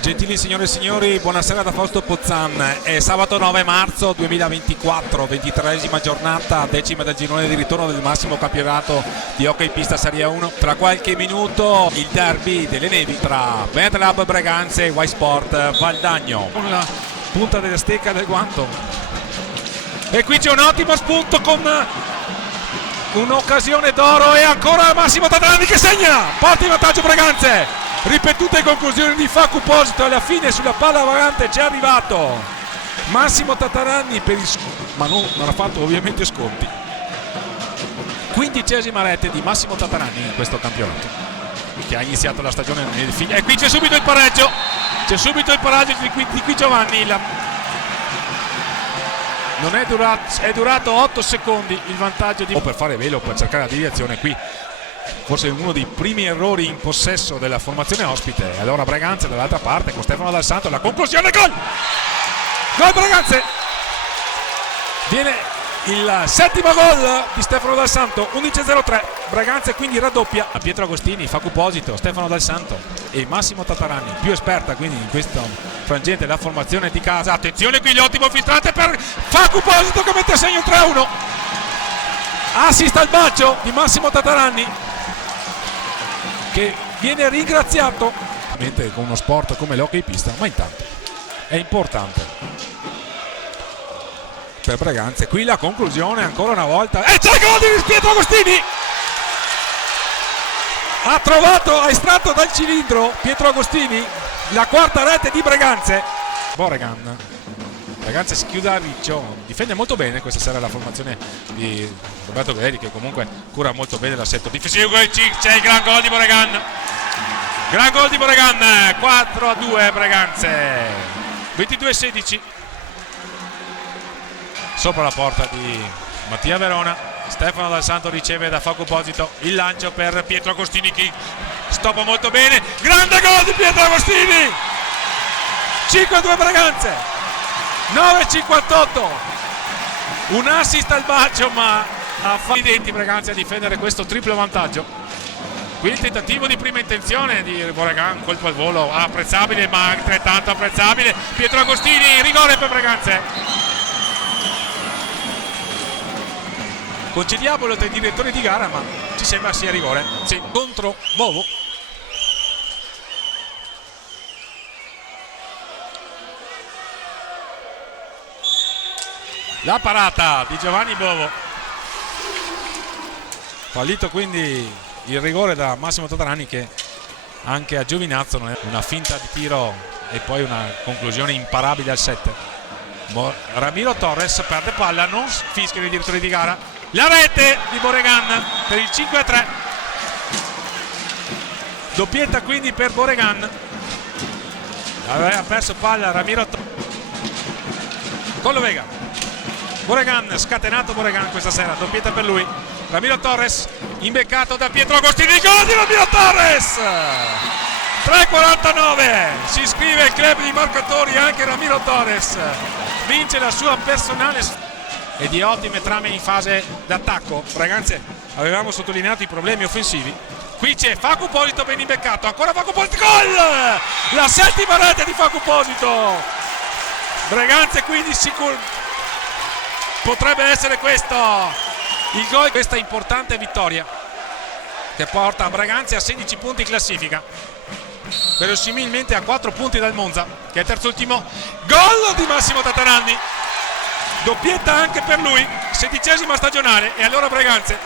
Gentili signore e signori, buonasera da Fausto Pozzan. È sabato 9 marzo 2024, 23esima giornata, decima del girone di ritorno del massimo campionato di hockey pista Serie 1. Tra qualche minuto il derby delle nevi tra Venezia Breganze e Y Sport Valdagno. Con la punta della stecca del guanto. E qui c'è un ottimo spunto con un'occasione d'oro e ancora Massimo Tatarani che segna! Porta in vantaggio Breganze! Ripetute conclusioni di Facu Posito, alla fine sulla palla vagante c'è arrivato Massimo Tatarani ma non ha fatto ovviamente sconti. 15ª rete di Massimo Tatarani in questo campionato, che ha iniziato la stagione nel fine. E qui c'è subito il pareggio, di qui Giovanni. Non è durato 8 secondi il vantaggio per fare velo, per cercare la deviazione. Qui forse uno dei primi errori in possesso della formazione ospite. Allora Breganze dall'altra parte con Stefano Dal Santo, la conclusione, gol Breganze, viene il settimo gol di Stefano Dal Santo. 11-0-3, Breganze quindi raddoppia. Pietro Agostini, Facu Posito, Stefano Dal Santo e Massimo Tatarani, più esperta quindi in questo frangente la formazione di casa. Attenzione qui l'ottimo filtrante per Facu Posito che mette a segno 3-1. Assist al bacio di Massimo Tatarani, che viene ringraziato con uno sport come l'hockey pista, ma intanto è importante per Breganze. Qui la conclusione ancora una volta e c'è il gol di Pietro Agostini. Ha estratto dal cilindro Pietro Agostini la quarta rete di Breganze. Breganze si chiude a riccio, difende molto bene questa sera la formazione di Roberto Guerrieri, che comunque cura molto bene l'assetto difensivo. C'è il gran gol di Boregan, 4-2 Breganze, 22-16 sopra la porta di Mattia Verona. Stefano Dal Santo riceve da Facu Posito il lancio per Pietro Agostini che stoppa molto bene. Grande gol di Pietro Agostini, 5-2 Breganze. 9-58, un assist al bacio, ma ha fatto i denti Breganze a difendere questo triplo vantaggio. Qui il tentativo di prima intenzione di Boregan, colpo al volo apprezzabile, ma altrettanto apprezzabile. Pietro Agostini, rigore per Breganze. Concediamolo tra i direttori di gara, ma ci sembra sia rigore. Sì, contro Bovo. La parata di Giovanni Bovo, fallito quindi il rigore da Massimo Tatarani, che anche a Giovinazzo non è una finta di tiro e poi una conclusione imparabile al 7. Ramiro Torres perde palla, non fischia i direttori di gara. La rete di Boregan per il 5-3, doppietta quindi per Boregan. Aveva perso palla Ramiro Torres. Collo Vega, Boregan, scatenato Boregan questa sera, doppietta per lui. Ramiro Torres, imbeccato da Pietro Agostini, gol di Ramiro Torres! 3-49, si iscrive il club di marcatori anche Ramiro Torres, vince la sua personale e di ottime trame in fase d'attacco. Breganze, avevamo sottolineato i problemi offensivi. Qui c'è Facu Posito ben imbeccato, ancora Facu Posito, gol! La 7ª rete di Facu Posito. Breganze quindi sicuro potrebbe essere questo il gol, questa importante vittoria che porta Breganze a 16 punti in classifica, verosimilmente a 4 punti dal Monza che è terzultimo. Gol di Massimo Tatarani, doppietta anche per lui, 16ª stagionale. E allora Breganze